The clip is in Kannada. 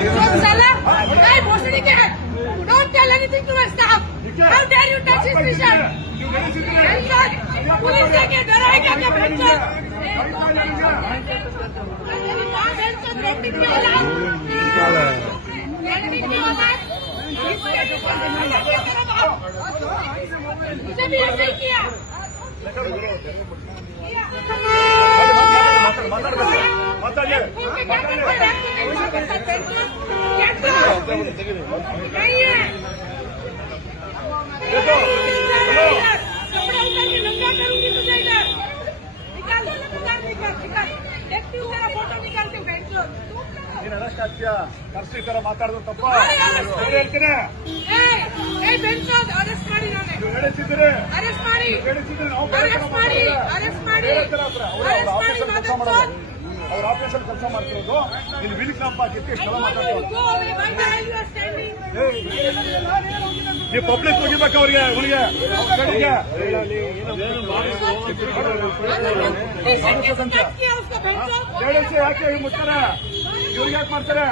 Hey, Bosni cat! Don't tell anything to my staff! How dare you touch his t-shirt? Police के डराएगा क्या बच्चा? मेरी माँ बहन रेटिंग की औलाद, रेटिंग की औलाद, मुझे भी ऐसे ही किया। नहीं है कपड़ा उतार के नंगा करूंगी तुझे इधर निकाल निकाल देखती हूँ तेरा फोटो निकालते हुए ನೀನು ಅರೆಸ್ಟ್ ಆಗ್ತೀಯಾ ಕರ್ಸಿ ತರ ಮಾತಾಡೋದು ತಪ್ಪ ಹೇಳ್ತೀನಿ ಅರೆಸ್ಟ್ ಮಾಡಿ ನಾನೇ ಹೇಳಿಸಿದ್ರೆ ಅರೆಸ್ಟ್ ಮಾಡಿ ಅವ್ರ ಆಫೀಸಲ್ಲಿ ಕೆಲಸ ಮಾಡ್ತಿರೋದು ಇಲ್ಲಿ ವಿಲಿಕ್ನಪ್ಪ ಹಾಕಿತ್ತು ಇಷ್ಟೆಲ್ಲ ಮಾತಾಡ್ತಾರೆ ನೀವು ಪಬ್ಲಿಕ್ ಹೋಗಿಬೇಕು ಅವ್ರಿಗೆ ಹೇಳಿಸಿ ಯಾಕೆ ಮುಚ್ತಾರೆ ಇವ್ರಿಗೆ ಯಾಕೆ ಮಾಡ್ತಾರೆ